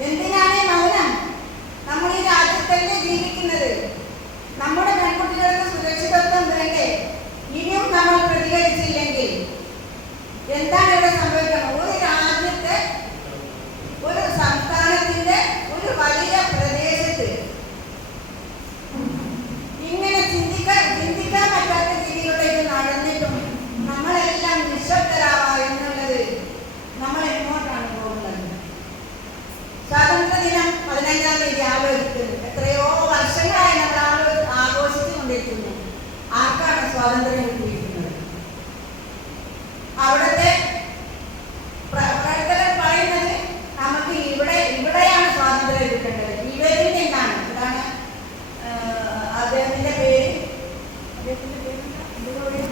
El സ്വാതന്ത്ര്യം കിട്ടിയിരിക്കുന്നത് അവിടുത്തെ പ്രവർത്തകർ പറയുന്നത് നമുക്ക് ഇവിടെ ഇവിടെയാണ് സ്വാതന്ത്ര്യം കിട്ടേണ്ടത്. ഇവരിൽ നിന്നാണ്. ഇതാണ് അദ്ദേഹത്തിന്റെ പേര്. അദ്ദേഹത്തിന്റെ പേര്